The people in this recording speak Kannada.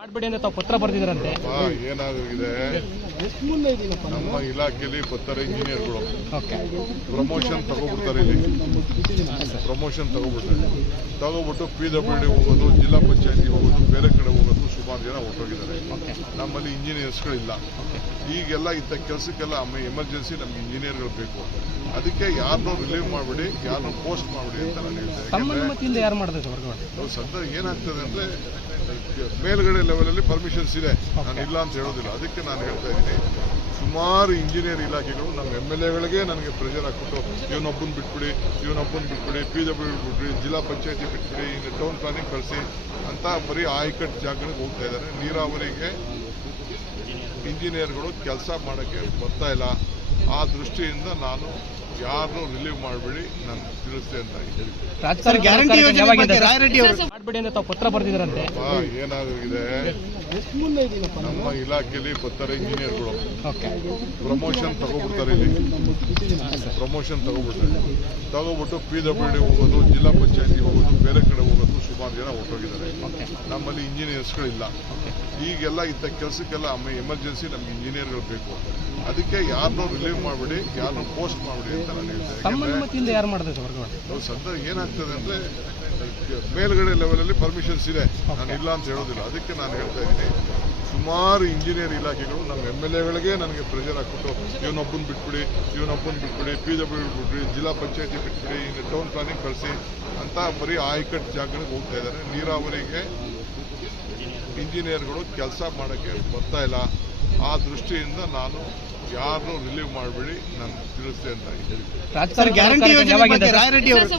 ಮಾಡ್ಬಿಡಿ ಅಂತ ತಾವು ಪತ್ರ ಬರ್ತಿದ್ರಂತೆ. ಏನಾಗಿದೆ, ನಮ್ಮ ಇಲಾಖೆಯಲ್ಲಿ ಬರ್ತಾರೆ ಇಂಜಿನಿಯರ್ಗಳು, ಪ್ರಮೋಷನ್ ತಗೋಬಿಡ್ತಾರೆ. ಇಲ್ಲಿ ಪ್ರಮೋಷನ್ ತಗೋಬಿಟ್ಟು PWD ಹೋಗೋದು, ಜಿಲ್ಲಾ ಪಂಚಾಯತಿ ಹೋಗೋದು, ಬೇರೆ ಕಡೆ ಹೋಗೋದು, ಸುಮಾರು ಜನ ಹೊರಟೋಗಿದ್ದಾರೆ. ನಮ್ಮಲ್ಲಿ ಇಂಜಿನಿಯರ್ಸ್ಗಳಿಲ್ಲ. ಈಗೆಲ್ಲ ಇಂಥ ಕೆಲಸಕ್ಕೆಲ್ಲ ಎಮರ್ಜೆನ್ಸಿ ನಮ್ಗೆ ಇಂಜಿನಿಯರ್ಗಳು ಬೇಕು. ಅದಕ್ಕೆ ಯಾರನ್ನೂ ರಿಲೀವ್ ಮಾಡಿಬಿಡಿ, ಯಾರನ್ನೂ ಪೋಸ್ಟ್ ಮಾಡಿಬಿಡಿ ಅಂತ ನಾನು ಹೇಳ್ತೇನೆ. ಯಾರು ಮಾಡಿದ್ರೆ ನಾವು ಸದ್ಯ ಏನಾಗ್ತದೆ ಅಂದರೆ, ಮೇಲ್ಗಡೆ ಲೆವೆಲಲ್ಲಿ ಪರ್ಮಿಷನ್ಸ್ ಇದೆ, ನಾನು ಇಲ್ಲ ಅಂತ ಹೇಳೋದಿಲ್ಲ. ಅದಕ್ಕೆ ನಾನು ಹೇಳ್ತಾ ಇದ್ದೀನಿ, ಸುಮಾರು ಇಂಜಿನಿಯರ್ ಇಲಾಖೆಗಳು ನಮ್ಮ MLAಗಳಿಗೆ ನನಗೆ ಪ್ರೆಷರ್ ಹಾಕ್ಬಿಟ್ಟು ಇವನೊಬ್ಬನ ಬಿಟ್ಬಿಡಿ, PWD ಬಿಟ್ಬಿಡಿ, ಜಿಲ್ಲಾ ಪಂಚಾಯತಿ ಬಿಟ್ಬಿಡಿ, ಇನ್ನು ಟೌನ್ ಪ್ಲಾನಿಂಗ್ ಕಳಿಸಿ ಅಂತ ಬರೀ ಆಯ್ಕಟ್ಟು ಜಾಗಗಳಿಗೆ ಹೋಗ್ತಾ ಇದ್ದಾರೆ. ನೀರಾವರಿಗೆ ಇಂಜಿನಿಯರ್ಗಳು ಕೆಲಸ ಮಾಡೋಕ್ಕೆ ಬರ್ತಾ ಇಲ್ಲ. ಆ ದೃಷ್ಟಿಯಿಂದ ನಾನು ಯಾರನ್ನೂ ರಿಲೀವ್ ಮಾಡಬೇಡಿ, ನಾನು ತಿಳಿಸ್ತೆ ಅಂತ ಹೇಳಿ. ಮಾಡ್ಬಿಡಿ ಅಂತ ತಾವು ಪತ್ರ ಬರ್ತಿದ್ರಂತೆ. ಏನಾಗಿದೆ, ನಮ್ಮ ಇಲಾಖೆಯಲ್ಲಿ ಬರ್ತಾರೆ ಇಂಜಿನಿಯರ್ಗಳು, ಪ್ರಮೋಷನ್ ತಗೋಬಿಡ್ತಾರೆ. ಇಲ್ಲಿ ಪ್ರಮೋಷನ್ ತಗೋಬಿಟ್ಟು PWD ಹೋಗೋದು, ಜಿಲ್ಲಾ ಪಂಚಾಯತಿ ಹೋಗೋದು, ಬೇರೆ ಕಡೆ ಹೋಗೋದು, ಸುಮಾರು ಜನ ಹೊರಟೋಗಿದ್ದಾರೆ. ನಮ್ಮಲ್ಲಿ ಇಂಜಿನಿಯರ್ಸ್ಗಳಿಲ್ಲ. ಈಗೆಲ್ಲ ಇಂಥ ಕೆಲಸಕ್ಕೆಲ್ಲ ಎಮರ್ಜೆನ್ಸಿ ನಮ್ಗೆ ಇಂಜಿನಿಯರ್ಗಳು ಬೇಕು. ಅದಕ್ಕೆ ಯಾರನ್ನೂ ರಿಲೀವ್ ಮಾಡಿಬಿಡಿ, ಯಾರನ್ನೂ ಪೋಸ್ಟ್ ಮಾಡಿಬಿಡಿ ಅಂತ ನಾನು ಹೇಳ್ತೇನೆ. ಯಾರು ಮಾಡಿದ್ರೆ ನಾವು ಸದ್ಯ ಏನಾಗ್ತದೆ ಅಂದರೆ, ಮೇಲ್ಗಡೆ ಲೆವೆಲಲ್ಲಿ ಪರ್ಮಿಷನ್ಸ್ ಇದೆ, ನಾನು ಇಲ್ಲ ಅಂತ ಹೇಳೋದಿಲ್ಲ. ಅದಕ್ಕೆ ನಾನು ಹೇಳ್ತಾ ಇದ್ದೀನಿ, ಸುಮಾರು ಇಂಜಿನಿಯರ್ ಇಲಾಖೆಗಳು ನಮ್ಮ MLAಗಳಿಗೆ ನನಗೆ ಪ್ರೆಷರ್ ಹಾಕ್ಬಿಟ್ಟು ಇವನೊಬ್ಬನ ಬಿಟ್ಬಿಡಿ, PWD ಬಿಟ್ಬಿಡಿ, ಜಿಲ್ಲಾ ಪಂಚಾಯತಿ ಬಿಟ್ಬಿಡಿ, ಇನ್ನು ಟೌನ್ ಪ್ಲಾನಿಂಗ್ ಕಳಿಸಿ ಅಂತ ಬರೀ ಆಯ್ಕಟ್ಟು ಜಾಗಗಳಿಗೆ ಹೋಗ್ತಾ ಇದ್ದಾರೆ. ನೀರಾವರಿಗೆ ಇಂಜಿನಿಯರ್ಗಳು ಕೆಲಸ ಮಾಡೋಕ್ಕೆ ಬರ್ತಾ ಇಲ್ಲ. ಆ ದೃಷ್ಟಿಯಿಂದ ನಾನು ಯಾರನ್ನೂ ರಿಲೀವ್ ಮಾಡಬೇಡಿ, ನಾನು ತಿಳಿಸ್ತೆ ಅಂತ ಹೇಳಿ.